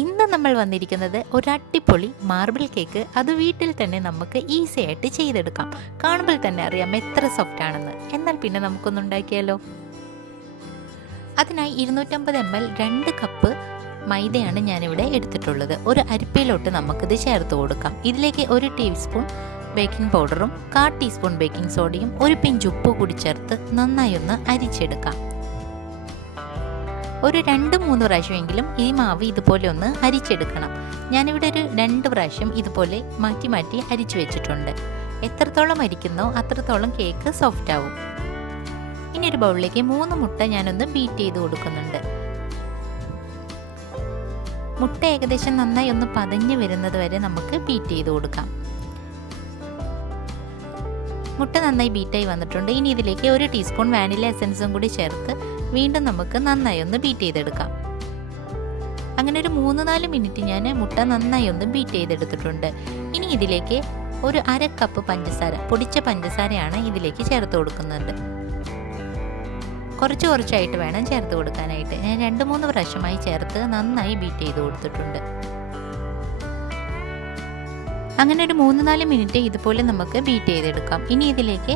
ഇന്ന് നമ്മൾ വന്നിരിക്കുന്നത് ഒരു അടിപൊളി മാർബിൾ കേക്ക്. അത് വീട്ടിൽ തന്നെ നമുക്ക് ഈസി ആയിട്ട് ചെയ്തെടുക്കാം. കാണുമ്പോൾ തന്നെ അറിയാം എത്ര സോഫ്റ്റ് ആണെന്ന്. എന്നാൽ പിന്നെ നമുക്കൊന്ന് ഉണ്ടാക്കിയാലോ? അതിനായി 250 ml 2 കപ്പ് മൈദയാണ് ഞാനിവിടെ എടുത്തിട്ടുള്ളത്. ഒരു അരിപ്പയിലോട്ട് നമുക്കിത് ചേർത്ത് കൊടുക്കാം. ഇതിലേക്ക് 1 ടീസ്പൂൺ ബേക്കിംഗ് പൗഡറും 1/4 ടീസ്പൂൺ ബേക്കിംഗ് സോഡയും 1 പിഞ്ച് ഉപ്പ് കൂടി ചേർത്ത് നന്നായി ഒന്ന് അരിച്ചെടുക്കാം. ഒരു 2-3 പ്രാവശ്യമെങ്കിലും ഈ മാവ് ഇതുപോലെ ഒന്ന് അരിച്ചെടുക്കണം. ഞാനിവിടെ ഒരു 2 പ്രാവശ്യം ഇതുപോലെ മാറ്റി മാറ്റി അരിച്ചു വെച്ചിട്ടുണ്ട്. എത്രത്തോളം അരിക്കുന്നോ അത്രത്തോളം കേക്ക് സോഫ്റ്റ് ആവും. ഇനി ഒരു ബൗളിലേക്ക് 3 മുട്ട ഞാനൊന്ന് ബീറ്റ് ചെയ്ത് കൊടുക്കുന്നുണ്ട്. മുട്ട ഏകദേശം നന്നായി ഒന്ന് പതഞ്ഞ് വരുന്നത് വരെ നമുക്ക് ബീറ്റ് ചെയ്ത് കൊടുക്കാം. മുട്ട നന്നായി ബീറ്റായി വന്നിട്ടുണ്ട്. ഇനി ഇതിലേക്ക് 1 ടീസ്പൂൺ വാനില എസൻസും കൂടി ചേർത്ത് വീണ്ടും നമുക്ക് നന്നായി ഒന്ന് ബീറ്റ് ചെയ്തെടുക്കാം. അങ്ങനെ ഒരു 3-4 മിനിറ്റ് ഞാൻ മുട്ട നന്നായി ഒന്ന് ബീറ്റ് ചെയ്തെടുത്തിട്ടുണ്ട്. ഇനി ഇതിലേക്ക് ഒരു 1/2 കപ്പ് പഞ്ചസാര, പൊടിച്ച പഞ്ചസാരയാണ് ഇതിലേക്ക് ചേർത്ത് കൊടുക്കുന്നത്. കുറച്ചായിട്ട് വേണം ചേർത്ത് കൊടുക്കാനായിട്ട്. ഞാൻ 2-3 പ്രാവശ്യമായി ചേർത്ത് നന്നായി ബീറ്റ് ചെയ്ത് കൊടുത്തിട്ടുണ്ട്. അങ്ങനെ ഒരു 3-4 മിനിറ്റ് ഇതുപോലെ നമുക്ക് ബീറ്റ് ചെയ്തെടുക്കാം. ഇനി ഇതിലേക്ക്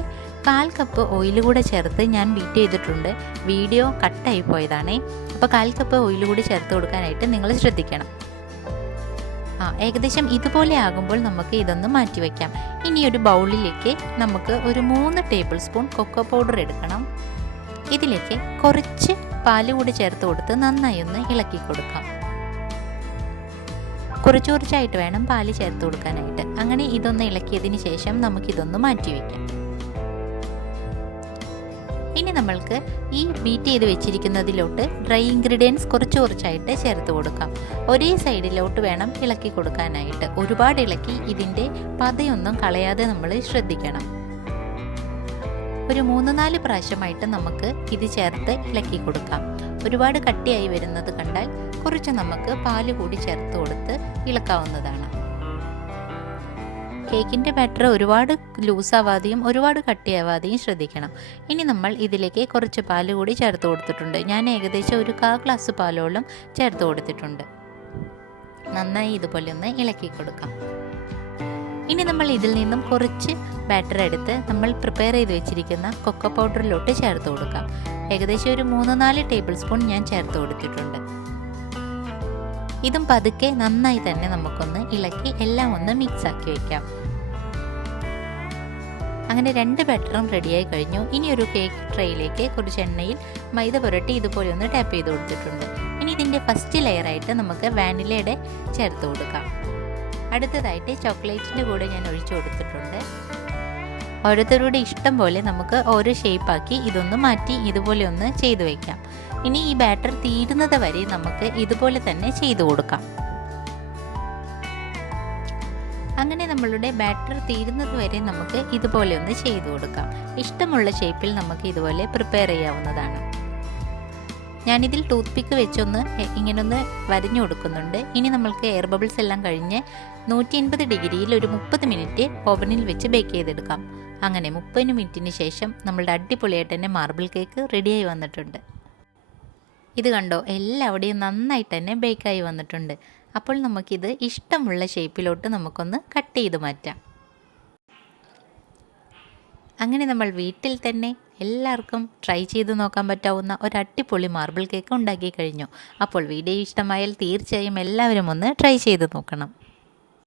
1/4 കപ്പ് ഓയിൽ കൂടെ ചേർത്ത് ഞാൻ ബീറ്റ് ചെയ്തിട്ടുണ്ട്. വീഡിയോ കട്ടായി പോയതാണേ. അപ്പോൾ 1/4 കപ്പ് ഓയിൽ കൂടി ചേർത്ത് കൊടുക്കാനായിട്ട് നിങ്ങൾ ശ്രദ്ധിക്കണം. ഏകദേശം ഇതുപോലെ ആകുമ്പോൾ നമുക്ക് ഇതൊന്ന് മാറ്റി വയ്ക്കാം. ഇനി ഒരു ബൗളിലേക്ക് നമുക്ക് ഒരു 3 ടേബിൾ സ്പൂൺ കൊക്കോ പൗഡർ എടുക്കണം. ഇതിലേക്ക് കുറച്ച് പാല് കൂടി ചേർത്ത് കൊടുത്ത് നന്നായി ഒന്ന് ഇളക്കി കൊടുക്കാം. കുറച്ചായിട്ട് വേണം പാല് ചേർത്ത് കൊടുക്കാനായിട്ട്. അങ്ങനെ ഇതൊന്ന് ഇളക്കിയതിന് ശേഷം നമുക്കിതൊന്ന് മാറ്റി വയ്ക്കാം. ഇനി നമ്മൾക്ക് ഈ ബീറ്റ് ചെയ്ത് വെച്ചിരിക്കുന്നതിലോട്ട് ഡ്രൈ ഇൻഗ്രീഡിയൻസ് കുറച്ചായിട്ട് ചേർത്ത് കൊടുക്കാം. ഒരേ സൈഡിലോട്ട് വേണം ഇളക്കി കൊടുക്കാനായിട്ട്. ഒരുപാട് ഇളക്കി ഇതിൻ്റെ പതയൊന്നും കളയാതെ നമ്മൾ ശ്രദ്ധിക്കണം. ഒരു 3-4 പ്രാവശ്യമായിട്ട് നമുക്ക് ഇത് ചേർത്ത് ഇളക്കി കൊടുക്കാം. ഒരുപാട് കട്ടിയായി വരുന്നത് കണ്ടാൽ കുറച്ച് നമുക്ക് പാല് കൂടി ചേർത്ത് കൊടുത്ത് ഇളക്കാവുന്നതാണ്. കേക്കിൻ്റെ ബാറ്റർ ഒരുപാട് ലൂസാവാതെയും ഒരുപാട് കട്ടിയാവാതെയും ശ്രദ്ധിക്കണം. ഇനി നമ്മൾ ഇതിലേക്ക് കുറച്ച് പാല് കൂടി ചേർത്ത് കൊടുത്തിട്ടുണ്ട്. ഞാൻ ഏകദേശം ഒരു 1/4 ഗ്ലാസ് പാലോളം ചേർത്ത് കൊടുത്തിട്ടുണ്ട്. നന്നായി ഇതുപോലെ ഒന്ന് ഇളക്കി കൊടുക്കാം. ഇനി നമ്മൾ ഇതിൽ നിന്നും കുറച്ച് ബാറ്റർ എടുത്ത് നമ്മൾ പ്രിപ്പയർ ചെയ്ത് വെച്ചിരിക്കുന്ന കൊക്കോ പൗഡറിലോട്ട് ചേർത്ത് കൊടുക്കാം. ഏകദേശം ഒരു 3-4 ടേബിൾ സ്പൂൺ ഞാൻ ചേർത്ത് കൊടുത്തിട്ടുണ്ട്. ഇതും പതുക്കെ നന്നായി തന്നെ നമുക്കൊന്ന് ഇളക്കി എല്ലാം ഒന്ന് മിക്സ് ആക്കി വയ്ക്കാം. അങ്ങനെ 2 ബാറ്ററും റെഡിയായി കഴിഞ്ഞു. ഇനി ഒരു കേക്ക് ട്രേയിലേക്ക് കുറച്ച് എണ്ണയിൽ മൈദ പുരട്ടി ഇതുപോലെ ഒന്ന് ടാപ്പ് ചെയ്ത് കൊടുത്തിട്ടുണ്ട്. ഇനി ഇതിൻ്റെ ഫസ്റ്റ് ലെയറായിട്ട് നമുക്ക് വാനിലയുടെ ചേർത്ത് കൊടുക്കാം. അടുത്തതായിട്ട് ചോക്ലേറ്റിൻ്റെ കൂടെ ഞാൻ ഒഴിച്ചു കൊടുത്തിട്ടുണ്ട്. ഓരോരുത്തരുടെ ഇഷ്ടം പോലെ നമുക്ക് ഓരോ ഷേപ്പാക്കി ഇതൊന്ന് മാറ്റി ഇതുപോലെ ഒന്ന് ചെയ്തു വയ്ക്കാം. ഇനി ഈ ബാറ്റർ തീരുന്നത് വരെ നമുക്ക് ഇതുപോലെ തന്നെ ചെയ്തു കൊടുക്കാം. അങ്ങനെ നമ്മളുടെ ബാറ്റർ തീരുന്നത് വരെ നമുക്ക് ഇതുപോലെ ഒന്ന് ചെയ്തു കൊടുക്കാം. ഇഷ്ടമുള്ള ഷേപ്പിൽ നമുക്ക് ഇതുപോലെ പ്രിപ്പയർ ചെയ്യാവുന്നതാണ്. ഞാനിതിൽ ടൂത്ത് പിക്ക് വെച്ചൊന്ന് ഇങ്ങനൊന്ന് വരഞ്ഞു കൊടുക്കുന്നുണ്ട്. ഇനി നമ്മൾക്ക് എയർ ബബിൾസ് എല്ലാം കഴിഞ്ഞ് 180 ഡിഗ്രിയിൽ ഒരു 30 മിനിറ്റ് ഓവനിൽ വെച്ച് ബേക്ക് ചെയ്തെടുക്കാം. അങ്ങനെ 30 മിനിറ്റിന് ശേഷം നമ്മളുടെ അടിപൊളിയായിട്ട് തന്നെ മാർബിൾ കേക്ക് റെഡിയായി വന്നിട്ടുണ്ട്. ഇത് കണ്ടോ, എല്ലാവിടെയും നന്നായിട്ട് തന്നെ ബേക്കായി വന്നിട്ടുണ്ട്. അപ്പോൾ നമുക്കിത് ഇഷ്ടമുള്ള ഷേപ്പിലോട്ട് നമുക്കൊന്ന് കട്ട് ചെയ്ത് മാറ്റാം. അങ്ങനെ നമ്മൾ വീട്ടിൽ തന്നെ എല്ലാവർക്കും ട്രൈ ചെയ്ത് നോക്കാൻ പറ്റാവുന്ന ഒരു അടിപൊളി മാർബിൾ കേക്ക് ഉണ്ടാക്കി കഴിഞ്ഞു. അപ്പോൾ വീഡിയോ ഇഷ്ടമായാൽ തീർച്ചയായും എല്ലാവരും ഒന്ന് ട്രൈ ചെയ്ത് നോക്കണം.